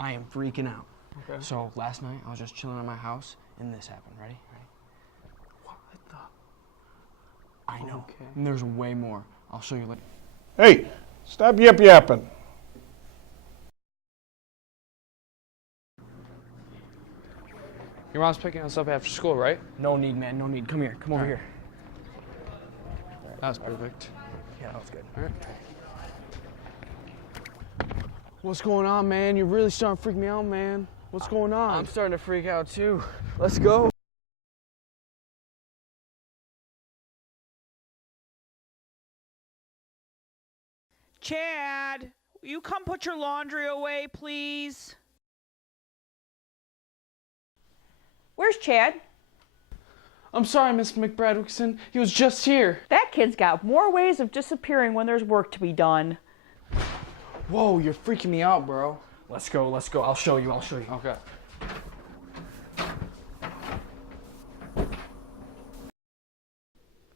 I am freaking out. Okay. So last night I was just chilling at my house and this happened. Ready? What the? I know. Okay. And there's way more. I'll show you later. Hey, stop yip-yapping. Your mom's picking us up after school, right? No need, man. No need. Come here. Come over here. That was perfect. Yeah, that was good. All right. What's going on, man? You're really starting to freak me out, man. What's going on? I'm starting to freak out too. Let's go. Chad, will you come put your laundry away, please? Where's Chad? I'm sorry, Miss McBradwickson. He was just here. That kid's got more ways of disappearing when there's work to be done. Whoa, you're freaking me out, bro. Let's go. Let's go. I'll show you. Okay.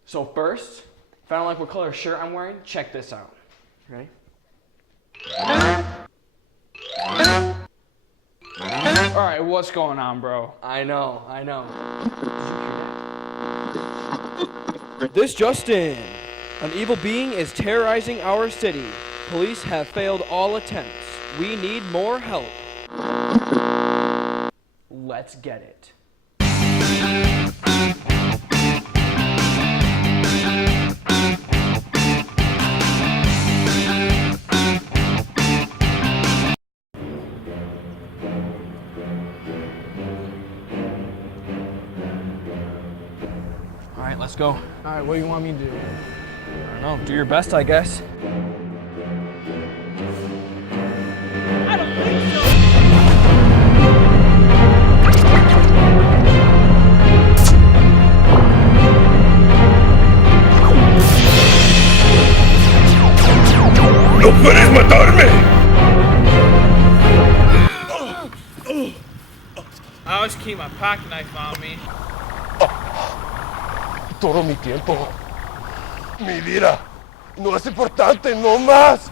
So first, if I don't like what color shirt I'm wearing, check this out. Ready? All right, what's going on, bro? I know. This just in. An evil being is terrorizing our city. Police have failed all attempts. We need more help. Let's get it. All right, let's go. All right, what do you want me to do? I don't know, do your best, I guess. I don't think so. ¡No puedes matarme! I always keep my pocket knife on me. Todo mi tiempo, mi vida, no es importante, no más.